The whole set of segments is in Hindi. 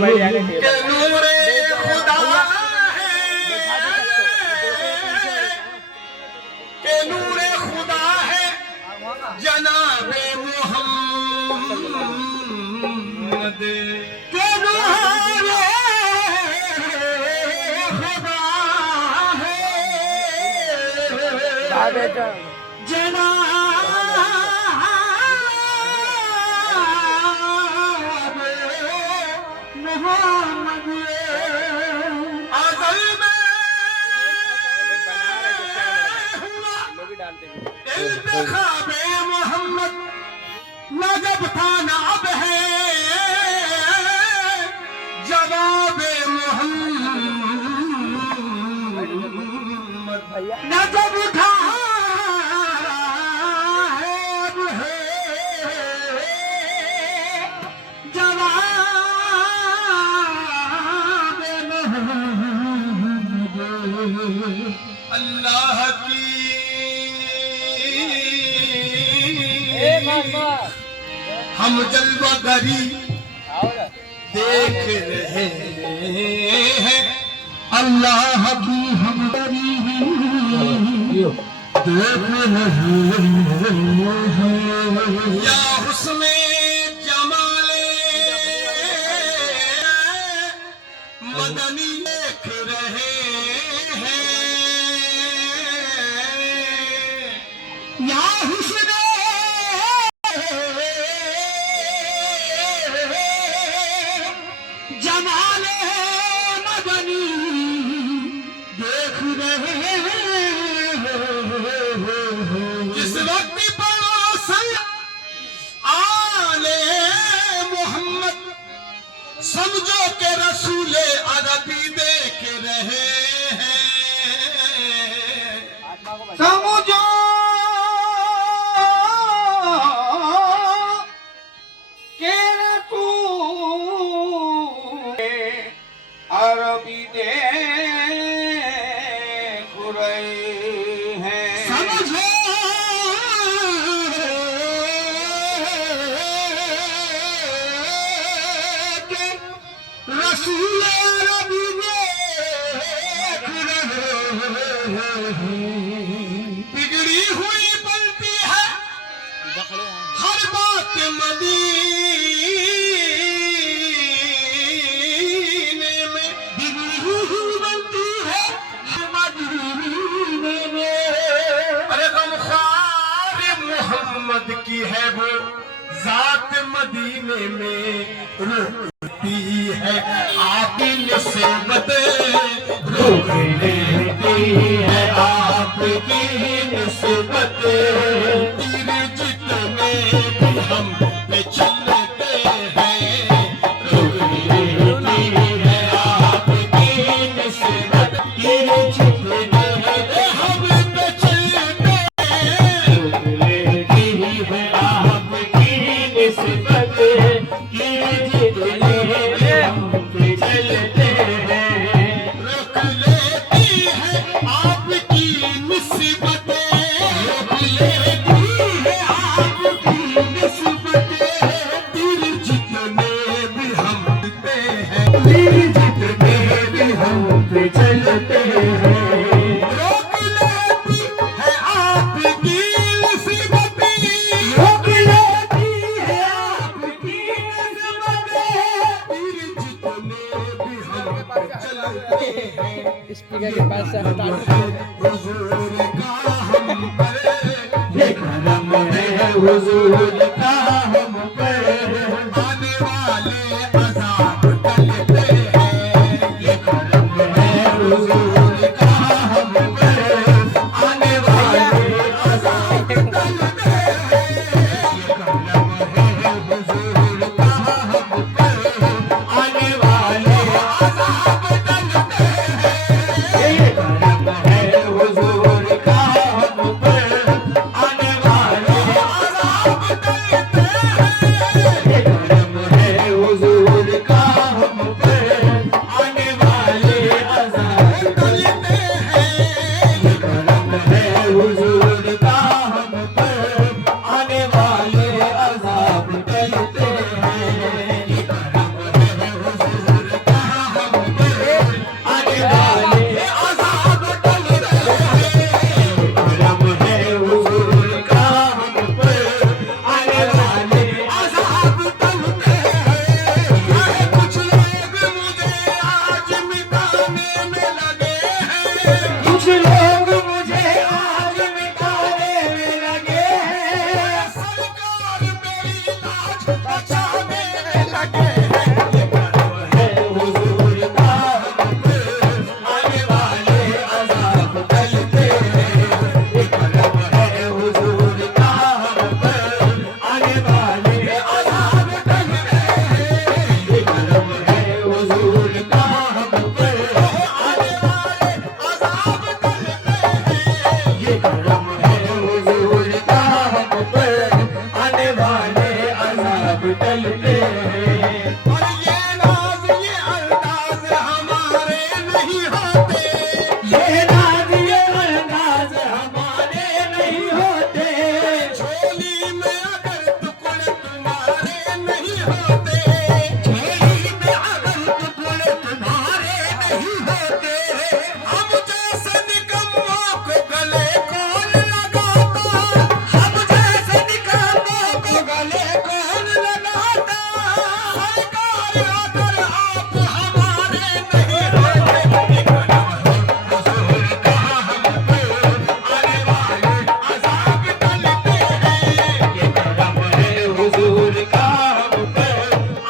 के नूरे खुदा है, के नूरे खुदा है जनाबे मोहम्मद, के नूरे खुदा है इंतखाबे मोहम्मद नजब था नाब है, जवाबे मोहम्मद नजब था अल्लाह की हम जलवागरी देख रहे हैं, अल्लाह की हम गरी देख रहे हैं, या हुस्ने जमाले मदनी देख रहे हैं, या हुस्ने जमाले मदनी देख रहे हैं, जिस वक्त पड़ोसन आले मोहम्मद समझो के रसूले अरबी देख रहे हैं, समझो के रसूले अरबी देख रहे हैं, समझो के रसूल अरबी देख रहे हैं, बिगड़ी हुई बनती है हर बात मदीने में, बिगड़ी हुई बनती है मदीने में, अरे गमख्वार मोहम्मद की है वो जात मदीने में रुकती है, आपकी निस्बत रुक लेती है, आपकी निस्बत तीर जितने भी हम पे चलते हैं, रुक लेती है आपकी निस्बत तीर जितने भी हम पे चलते हैं, रुक लेती है आपकी निस्बत तीर जितने भी हम पे चलते हैं, रुक लेती है आपकी निस्बत, रुक लेती है आपकी निस्बत तीर जितने भी हम पे हैं, तीर जितने भी हम पे चलते हैं, रोक लेती है आपकी निस्बत, रोक लेती है आपकी निस्बत तीर जितने भी हम पे चलते हैं, स्पीकर के पास से हटा हुजूर का हम पर ये करम है, हुजूर का हम पर आने वाले अज़ाब टलते हैं, ये करम है हुजूर का हम पर आने वाले अज़ाब टलते हैं, ये करम है हुजूर का हम पर आने वाले अज़ाब टलते हैं, ये करम है हुजूर का हम पर आने वाले अज़ाब टलते हैं। टलते हैं। और ये नाज ये अंदाज हमारे नहीं होते, ये नाज ये अंदाज हमारे नहीं होते। झोली में अगर टुकड़े तुम्हारे नहीं होते, झोली में अगर टुकड़े तुम्हारे नहीं होते। हम जैसे निकम्मों को गले कौन लगाता, हम जैसे निकम्मों को गले कौन लगाता। सरकार अगर आप हमारे नहीं होते, हुजूर कहा हमको आने वाले अज़ाब टलते हैं। ये करम है हुजूर का हम पर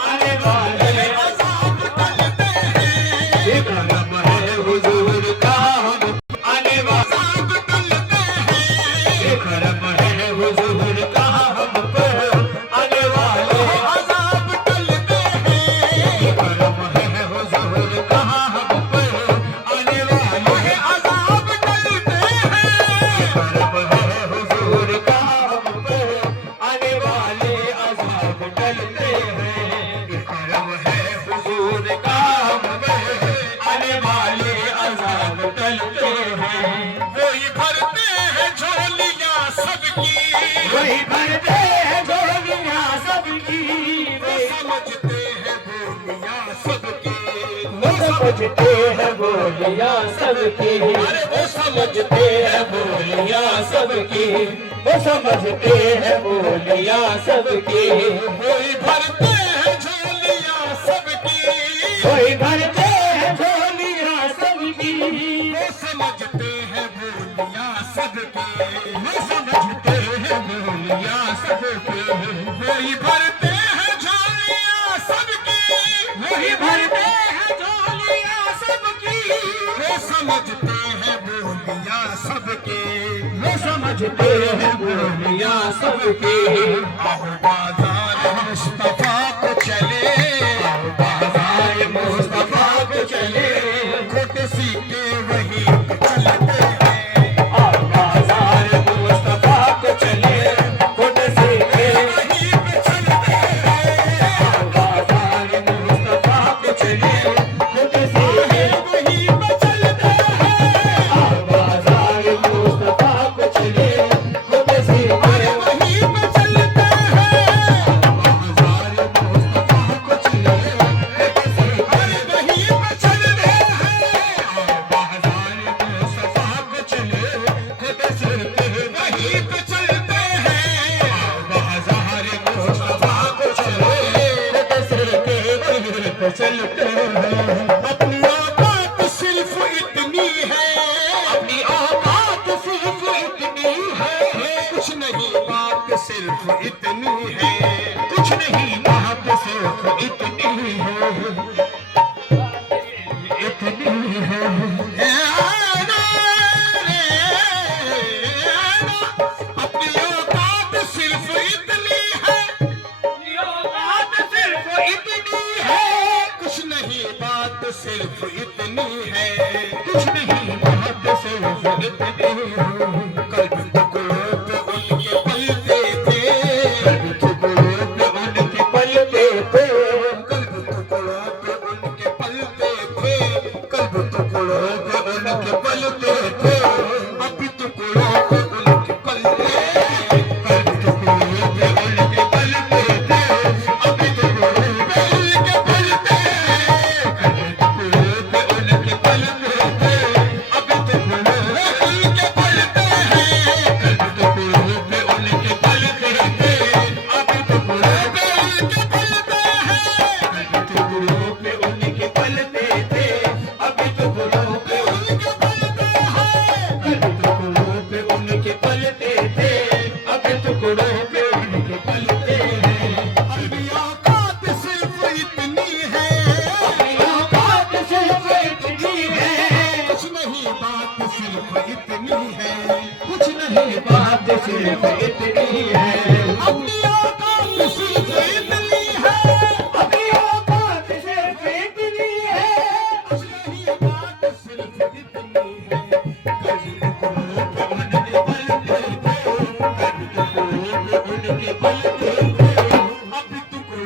आने वाले। अज़ाब टलते हैं, ये करम है हुजूर का हम आने वाले। अज़ाब टलते हैं, ये करम है हुजूर का हम पर आने वाले। अज़ाब टलते हैं, ये करम है हुजूर का हम पर आने वाले। अज़ाब टलते हैं। करम है हुजूर का हम पर आने वाले। अज़ाब टलते हैं। ये करम है हुजूर का हम पर आने वाले। अज़ाब टलते हैं। वही भरते हैं झोलियां सबकी, वही भरते हैं झोलियां सबकी। वो समझते हैं बोलियां सबकी, वो समझते हैं बोलियां सबकी। अरे वो समझते हैं बोलियां सबकी। वो समझते हैं बोलियां सबकी। वही भरते हैं झोलियां सबकी, वही भरते हैं झोलियां सबकी। वो समझते हैं बोलियां सबकी, वो समझते हैं बोलियां सबकी। वही भरते हैं झोलियां सबकी, वही भरते हैं झोलियां सबकी। वो समझते हैं बोलियां सबकी। वो समझते हैं बोलियां सबकी। आओ बाजार मुस्तफा को चले, बाज़ार मुस्तफा को चले। खुद सीखे वही चलते हैं, और बाज़ार मुस्तफा को चले। खुद सीखे वही पे चलते हैं, बाज़ार मुस्तफा को चले। खुद सीखे वही पे चलते हैं, बाज़ार मुस्तफा को चले। खुद सीखे वही पे चलते हैं, बाज़ार मुस्तफा को चले। खुद सीखे वही पे चलते हैं, बाज़ार मुस्तफा को चले। खुद सीखे वही पे चलते हैं, बाज़ार मुस्तफा को चले। खुद सीखे वहीं पे चलते हैं। अपनी औकात सिर्फ इतनी है, अपनी औकात सिर्फ इतनी है। कुछ नहीं बात सिर्फ इतनी है, कुछ नहीं बात सिर्फ इतनी है। इतनी है। अपनी औकात सिर्फ इतनी है, बात सिर्फ इतनी है। कुछ नहीं बात सिर्फ इतनी है। कुछ नहीं बात सिर्फ इतनी है। कल्ब टुकड़ों पे उनके पलते थे, टुकड़ों पे उनके पलते थे। कल्ब टुकड़ों पे उनके पलते थे, कल्ब टुकड़ों पे उनके पलते थे, अभी टुकड़ों पे उनके पलते, कल्ब टुकड़ों पे उनके पलते थे। अभी टुकड़ों पे उनके पलते, कल्ब टुकड़ों पे उनके पलते थे। अभी टुकड़ों उनके पलते हैं, कल्ब टुकड़ों पे उनके पलते थे। अभी टुकड़ों पे उनके पलते हैं, कल्ब टुकड़ों पे उनके पलते थे। अभी टुकड़ों पे उनके पलते हैं, कल्ब टुकड़ों पे उनके पलते थे। अभी टुकड़ों पे उनके पलते हैं। अपनी औकात सिर्फ इतनी है, अपनी औकात सिर्फ इतनी है। कुछ नहीं बात सिर्फ इतनी है, कुछ नहीं बात सिर्फ इतनी है। अपनी औकात सिर्फ इतनी है, अपनी औकात सिर्फ इतनी है। कुछ नहीं बात सिर्फ इतनी है। कल्ब टुकड़ों पे उनके पलते थे। कल्ब टुकड़ों पे उनके पलते थे। अभी टुकड़ों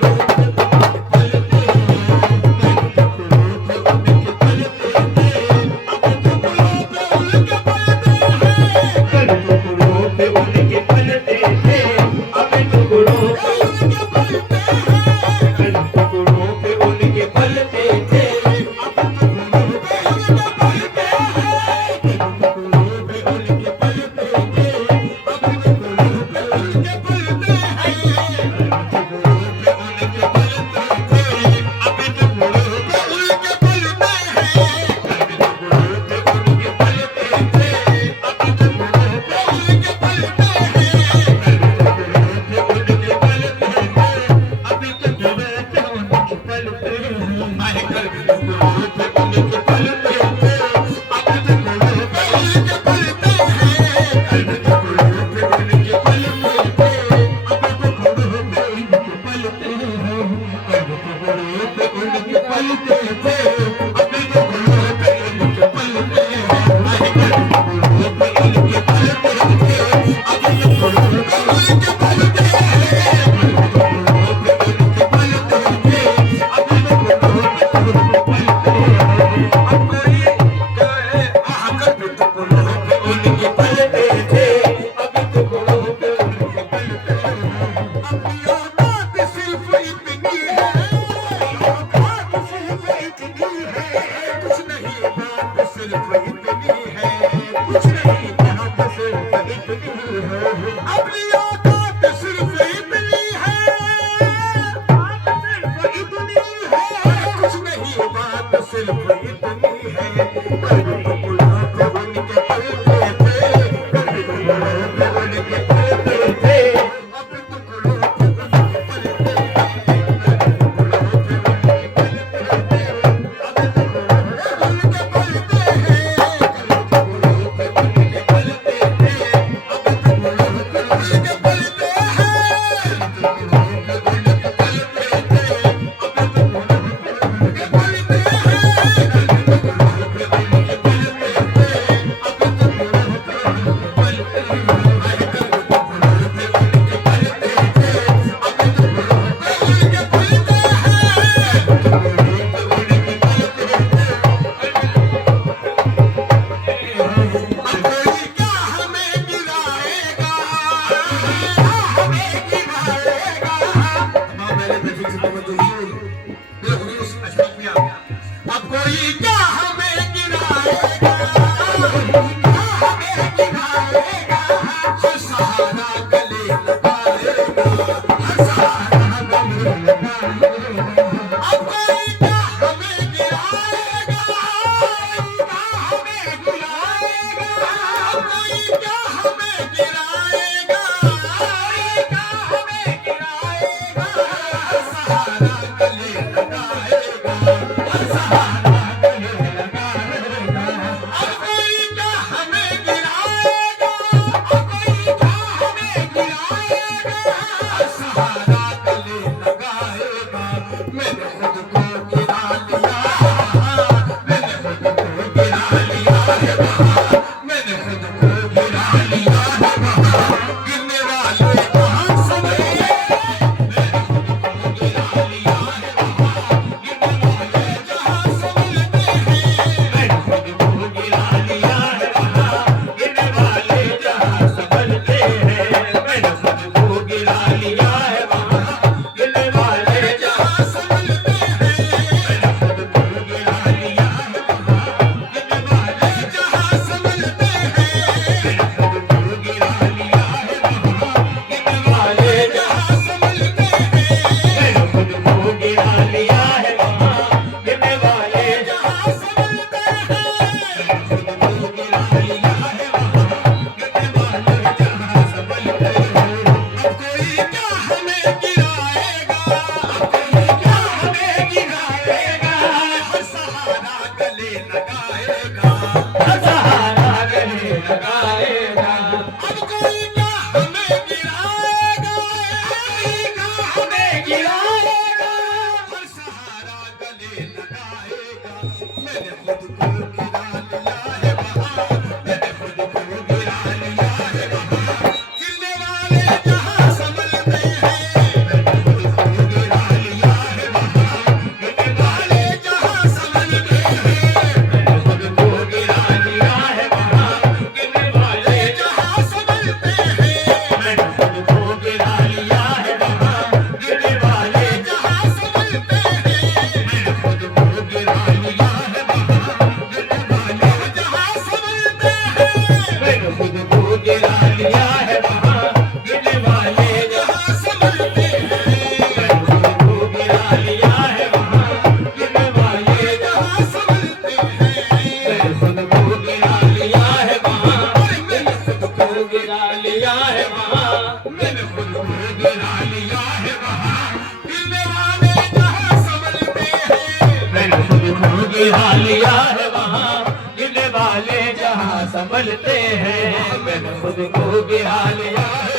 गिरा लिया है वहाँ गिरने वाले जहाँ संभलते हैं मैंने खुद को गिरा लिया है